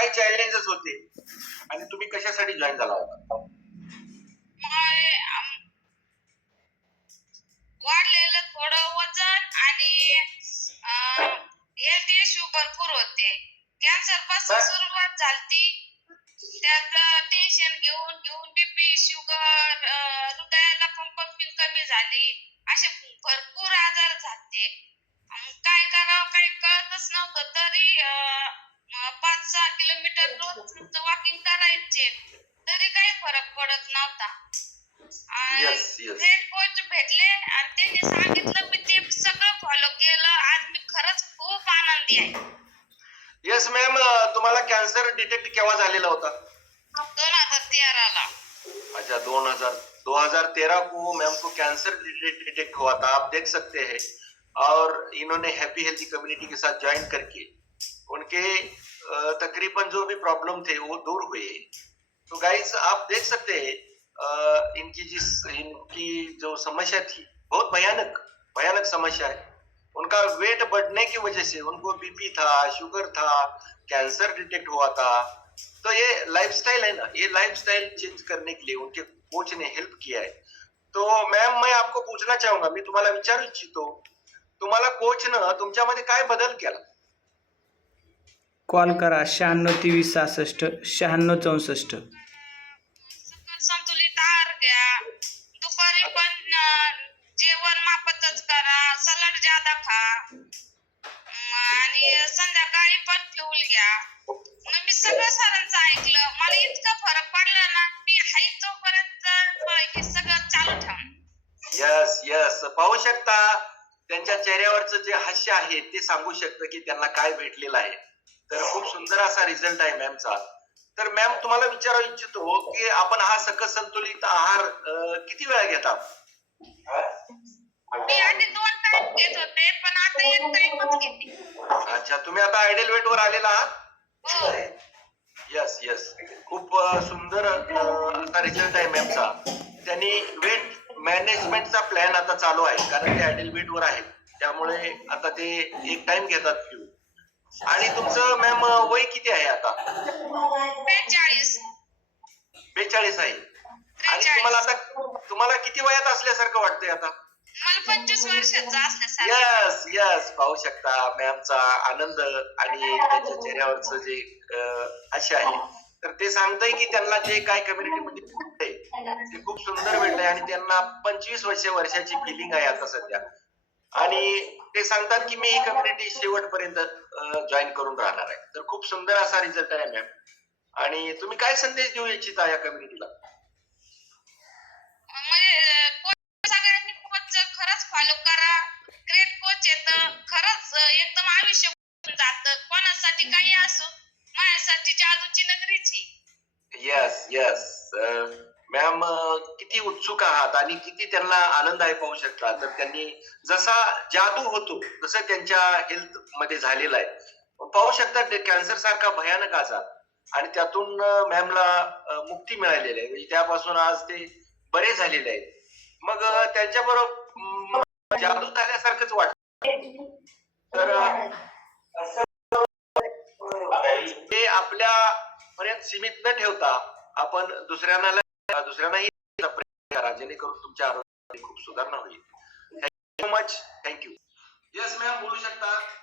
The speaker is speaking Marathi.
काय चॅलेंजेस होते? आणि तुम्ही कशासाठी जॉईन झाला होता? वाढलेलं थोडं वजन आणि हेल्थ इश्यू भरपूर होते. कॅन्सरपासून. सुरुवात झालती. त्यात टेन्शन घेऊन घेऊन बीपी शुगर हृदयाला पंपिंग कमी झाली. असे भरपूर आजार झाले. काय करावं काही कळतच नव्हतं तरी पाच सहा किलोमीटर रोज वॉकिंग करायचे. तरी काही फरक पडत नव्हता. yes. कोच भेटले आणि त्यांनी सांगितलं मी ते सगळं फॉलो केलं. आज मी खरंच खूप आनंदी आहे. येस मॅम तुम्हाला कॅन्सर डिटेक्ट केव्हा झालेला होता? दोन हज़ार तेराला. अच्छा दो हज़ार दो हज़ार तेरह को मैम को कैंसर डिटेक्ट हुआ था. आप देख सकते हैं. और इन्होंने हैप्पी हेल्थी कम्युनिटी के साथ ज्वाइन करके उनके तकरीबन जो भी प्रॉब्लम थे वो दूर हुए। तो गाइस आप देख सकते हैं इनकी जिस इनकी जो समस्या थी बहुत भयानक भयानक समस्या है। उनका वेट बढ़ने की वजह से उनको बीपी था शुगर था कैंसर डिटेक्ट हुआ था। तो ये लाइफस्टाइल है ना ये लाइफस्टाइल चेंज करने के लिए उनके कोच ने हेल्प किया है। तो मॅम मैं आपको पूछना चाहूंगा मी तुम्हाला विचारू इच्छितो। तुम्हाला कोच न तुमच्यामध्ये काय बदल केला? कॉल करा शहाण्णव तेवीस सहासष्ट शहाण्णव चौसष्ट. संतुलित आहार घ्या. दुपारी पण जेवण मापतच करा. सलाड जादा खा. आणि संध्याकाळी पण फ्यूल घ्या. मग मी सगळं सरांचं ऐकलं. मला इतका फरक पडला ना मी हाय तोपर्यंत हे सगळं चालू ठेवून. यस यस पाहू शकता त्यांच्या चेहऱ्यावरचं जे हास्य आहे ते सांगू शकतं की त्यांना काय भेटलेलं आहे. तर खूप सुंदर असा रिझल्ट आहे मॅमचा तर मॅम तुम्हाला विचारू इच्छितो की आपण हा सकस संतुलित आहार किती वेळा घेता? मी आधी दोन टाइम घेत होते पण आता एक टाइमच घेते. अच्छा तुम्ही आता आयडियल वेट वर आलेला आहात? हो. यस यस खूप अ, सुंदर अ, असा रिझल्ट आहे मॅमचा त्यांनी वेट मॅनेजमेंटचा प्लॅन आता चालू आहे कारण ते आयडियल वेट वर आहेत. त्यामुळे आता ते एक टाइम घेतात फ्यू आणि तुमचं मॅम वय किती आहे आता? बेचाळीस. बेचाळीस आहे. आणि तुम्हाला आता तुम्हाला किती वयात असल्यासारखं वाटतंय आता? पंचवीस वर्षाचं यस यस पाहू शकता मॅमचा आनंद आणि त्यांच्या चेहऱ्यावरचं जे आशा आहे. तर ते सांगतंय की त्यांना जे काय कम्युनिटीमध्ये भेटतंय ते खूप सुंदर भेटलंय आणि त्यांना पंचवीस वर्ष वर्षाची फिलिंग आहे आता सध्या. आणि ते सांगतात की मी ही कम्युनिटी शेवटपर्यंत जॉईन करून राहणार आहे. तर खूप सुंदर असा रिझल्ट आहे मॅम आणि तुम्ही काय संदेश देऊ इच्छिता या कम्युनिटीला म्हणजे खरंच फॉलो करा ग्रेट कोच येत खरंच एकदम आयुष्य जात. कोणासाठी काही असो माझ्यासाठी जादूची नगरीची येस येस मॅम किती उत्सुक आहात आणि किती त्यांना आनंद आहे पाहू शकता. तर त्यांनी जसा जादू होतो तसं त्यांच्या हेल्थमध्ये झालेला आहे. पाहू शकता कॅन्सर सारखा भयानक आजार आणि त्यातून मॅमला मुक्ती मिळालेली आहे. म्हणजे त्यापासून आज ते बरे झालेले आहेत. मग त्यांच्या बरोबर जादू झाल्यासारखंच वाटत. तर ते आपल्या पर्यंत सीमित न ठेवता आपण दुसऱ्यांना दुसऱ्यांनाही जेणेकरून तुमच्या आरोग्यामध्ये खूप सुधारणा होईल. Thank you much thank you yes ma'am बोलू शकता.